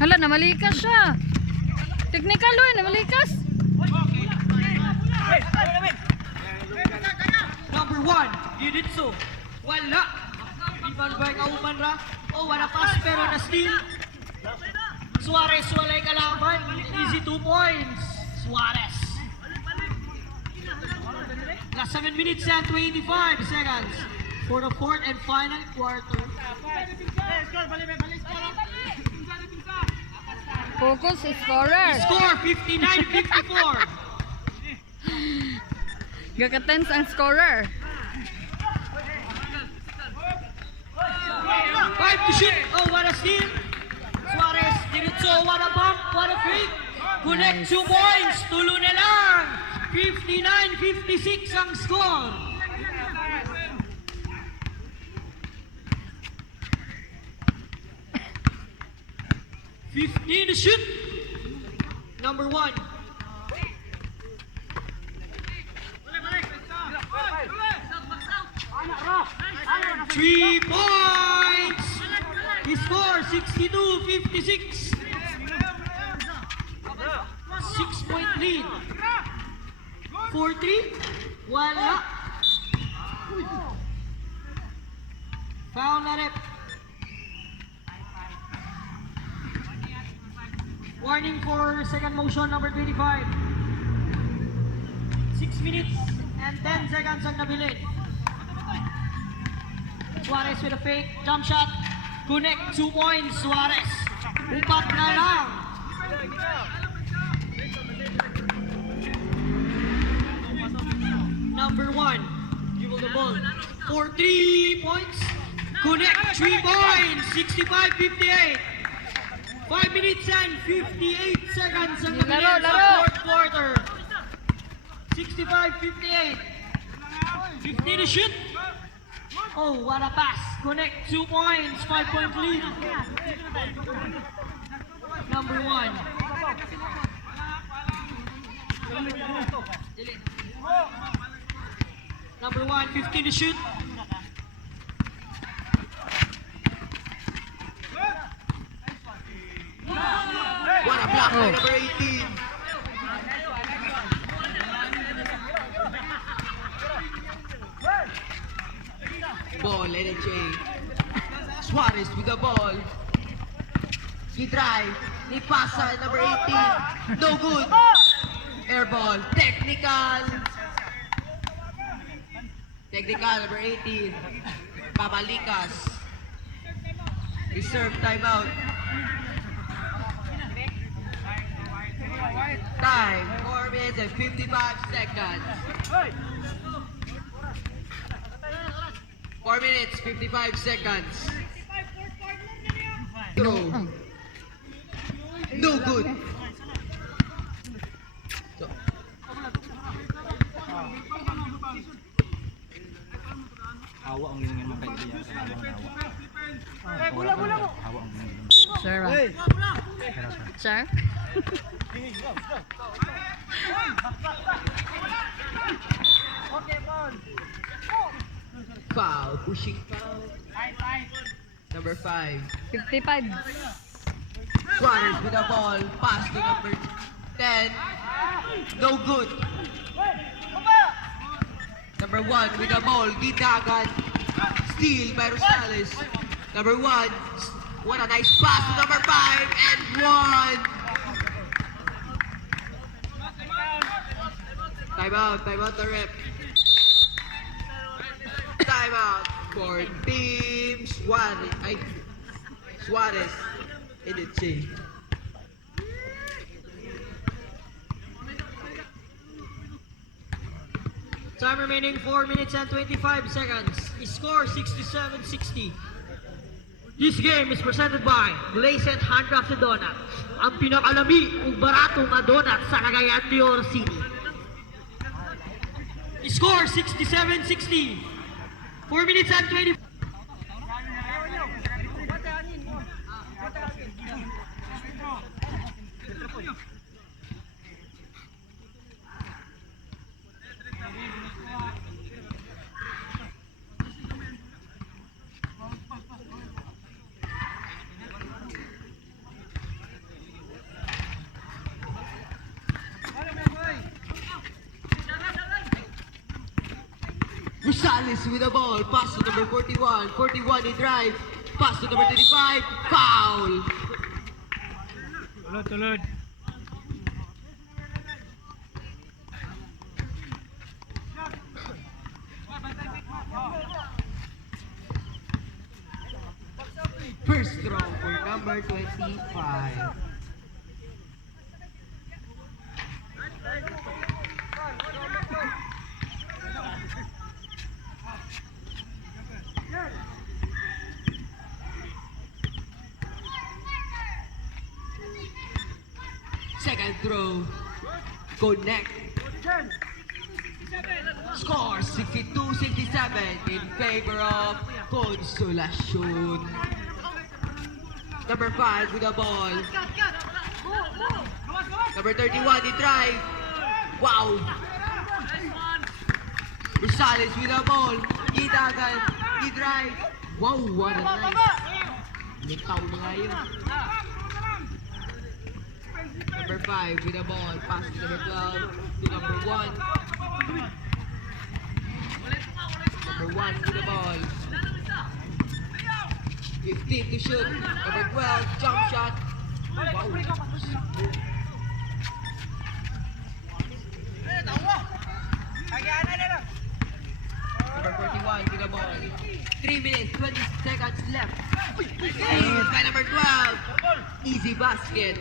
Hala, namalikas siya. Technical oy, namalikas. Number 1, Yuditsu. Wala. Ivan Bay kauman ra. Oh, wala pass pero na steal. Suarez walay kalaban. Easy 2 points. Suarez. Last 7 minutes and 25 seconds for the fourth and final quarter. Focus scorer. Score 59-54. Gakatens ang scorer. 5 to shoot. Oh, what a steal. Suarez, Diritso, what a bump, what a fake. Connect 2 points. Tulo na lang. 59-56 ang score. $15 to shoot. Number 1. Three points. He scores 62-56. 6-point lead. 4-3. Wala. Foul na rep. Warning for second motion number 25. 6 minutes and 10 seconds ang nabilin. Suarez with a fake jump shot. Connect 2 points. Suarez. Upat na lang. Number 1. Dribble the ball. For 3 points. Connect 3 points. 65-58. 5 minutes and 58 seconds ang nabilin sa fourth quarter. 65-58. 50 to shoot. Oh, what a pass. Connect 2 points. 5-point lead. Number 1. Number 1, 15 to shoot. What a block by number 18. Ball, NJ. Suarez with the ball. He drive. He pasa, number 18. No good. Air ball. Technical. Technical, number 18. Pabalikas. Reserve timeout. Time, 4 minutes and 55 seconds. 4 minutes, 55 seconds. No. No good. So, hawa ang ngingin mo kay Iya sa hawa. Bola mo. Hawa ang ngingin mo. Sir. Sir. foul, pushing foul. Number 5. 55. Suarez with the ball, pass to number 10. No good. Number 1 with the ball, Gidagan. Steal by Rosales. Number 1, what a nice pass to number 5 and 1. Timeout the rep. Timeout for Team Suarez in the team. Time remaining 4 minutes and 25 seconds. Score 67-60. This game is presented by Glazed Handcrafted Donut. Ang pinakalami ug barato nga donut sa Cagayan de Oro City. Score 67-60. 4 minutes and 20. Rosales with the ball. Pass to number 41. 41 in drive. Pass to number 35. Foul. Tulod. First throw for number 25. Second throw. Connect. Score 62-67 in favor of Consolacion. Number 5 with the ball. Number 31 in drive. Wow. Rosales with the ball. Gidagan. Drive. Wow, what a nice. Litaw na nga yun. Number 5 with the ball. Pass to number 12 to number 1. Number 1 with the ball. 15 to shoot. Number 12, jump shot. Wow. Number 41 with the ball. 3 minutes, 20 seconds left. Saved by number 12. Easy basket.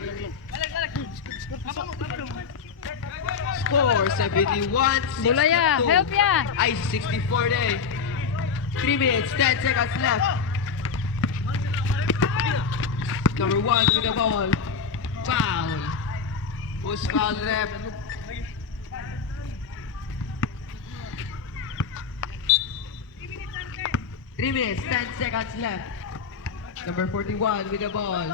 Score 71. Bulaya, help ya. Ay, 64 day. 3 minutes, 10 seconds left. Number 1 with the ball. Foul. Who's foul rep? Three minutes, 10 seconds left. Number 41 with the ball.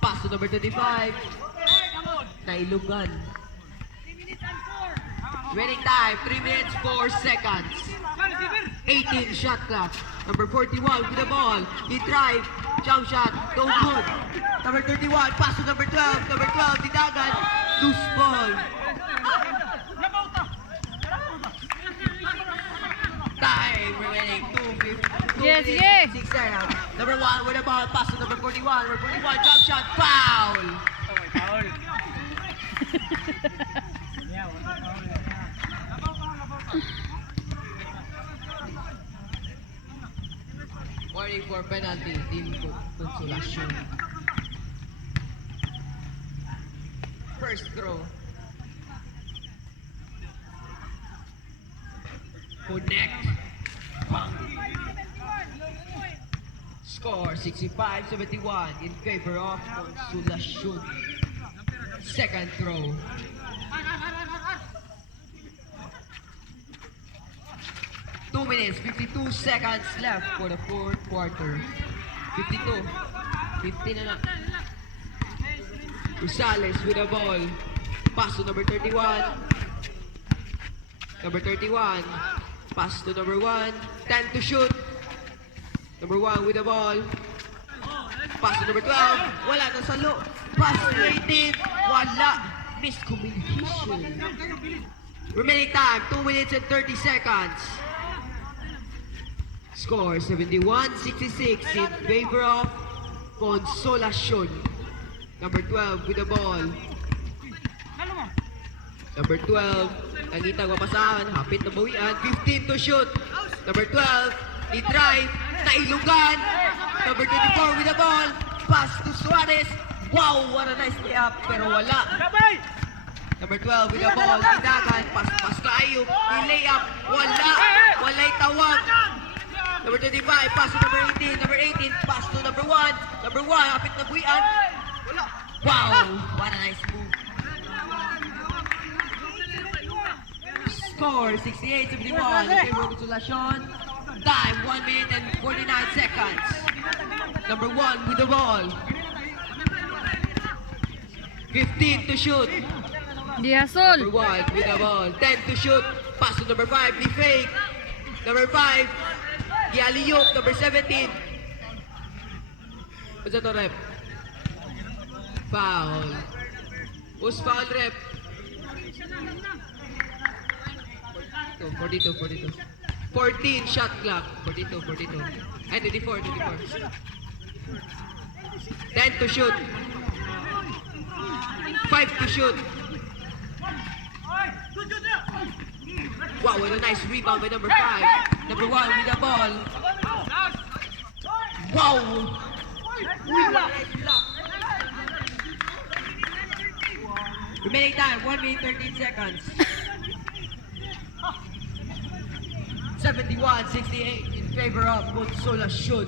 Pass to number 25. Nailugan. Winning time, 3 minutes, 4 seconds. 18 shot clock. Number 41 with the ball. He drive. Jump shot. No good. Number 31. Pass to number 12. Number 12. Didagan. Loose ball. Time remaining. 2:50. Yes, yes. 6 seconds. Number 1 with the ball. Pass to number 41. Number 41. Jump shot. Foul. Warning for penalty, Team Consolacion. First throw. Connect. Bang. Score 65-71 in favor of Consolacion. Second throw. Two minutes, 52 seconds left for the fourth quarter. 52. 50 na lang. Rosales with the ball. Pass to number 31. Number 31. Pass to number 1. 10 to shoot. Number 1 with the ball. Pass to number 12. Wala na sa low. Pass to 18. Wala. Miscommunication. Remaining time, 2 minutes and 30 seconds. Score 71-66 in favor of Consolacion. Number 12 with the ball. Number 12, nangitang mapasahan, hapit na bawian. 15 to shoot. Number 12, i-drive, nailugan. Number 24 with the ball. Pass to Suarez. Wow, what a nice layup, pero wala. Number 12 with the ball, Didagan. Pass to Ayub, i-layup, wala. Wala'y tawag. Number 25, pass to number 18. Number 18, pass to number 1. Number 1, hapit na buwian. Wow, what a nice move. Score 68-71 in favor of Consolacion. Time 1 minute and 49 seconds. Number 1 with the ball. 15 to shoot. Diasol. Number 1 with the ball. 10 to shoot. Pass to number 5, the fake. Number 5, Gialiyok, number 17. What's that rep? Foul. Who's foul rep? 42, 42. 14 shot clock. 42, 42. Ay, 24, 24. 10 to shoot. 5 to shoot. Wow, what a nice rebound by number 5. Number 1 with the ball. Wow! Remaining time, 1 minute 13 seconds. 71-68 in favor of Consolacion.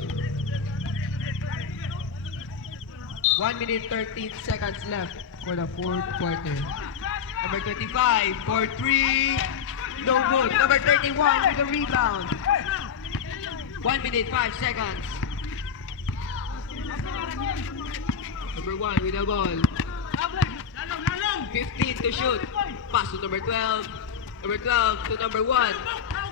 1 minute 13 seconds left for the fourth quarter. Number 25 for 3. No good. Number 31 with the rebound. 1 minute 5 seconds. Number 1 with the ball. 15 to shoot. Pass to number 12. Number 12 to number 1.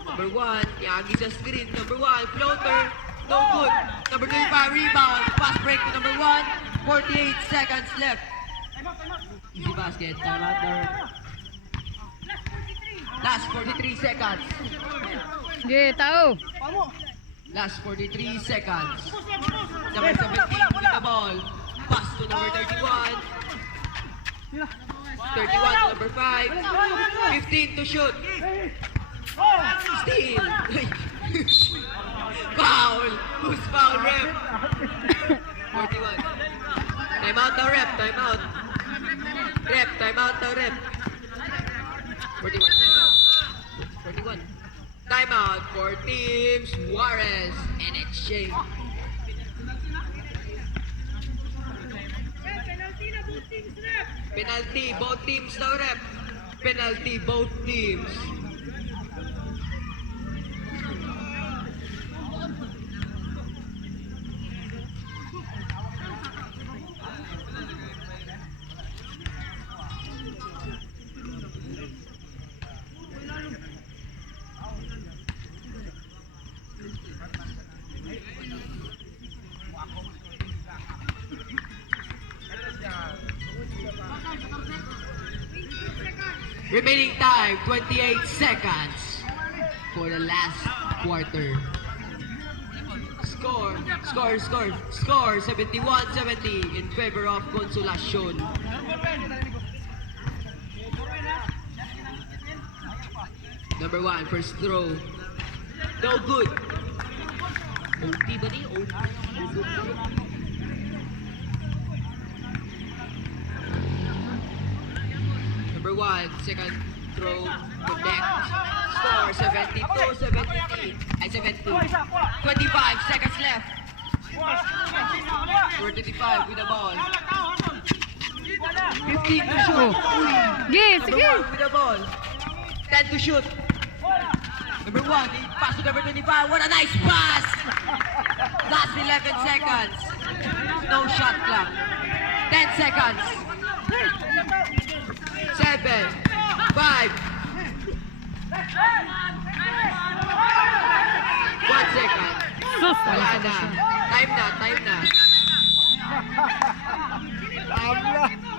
Number 1, Yagi sa screen. Number 1, floater. No good. Number 25, rebound. Pass break to number 1. 48 seconds left. Easy basket. Time out there. Last 43 seconds. Sige, tao. Last 43 seconds. Number 17 with the ball. Pass to number 31. 31 to number 5. 15 to shoot. Steal. Foul. Who's foul, ref? 41. Time out the ref. Time out. Ref. Time out the ref. 41. 41. Time out for teams Juarez and Exchange. Penalty, both teams daw, ref. Penalty, both teams. Remaining time, 28 seconds for the last quarter. Score 71-70 in favor of Consolacion. Number 1, first throw. No good. OT ba ni? OT. Number 1, second throw, connect. Score 72-70. Ay, 72. 25 seconds left. Number 25 with the ball. 15 to shoot. Sige, Number sige. 1 with the ball. 10 to shoot. Number 1, pass to number 25. What a nice pass! Last 11 seconds. No shot clock. 10 seconds. 7, 5, 1 second. Sus, Wala na. Time na. Tabla.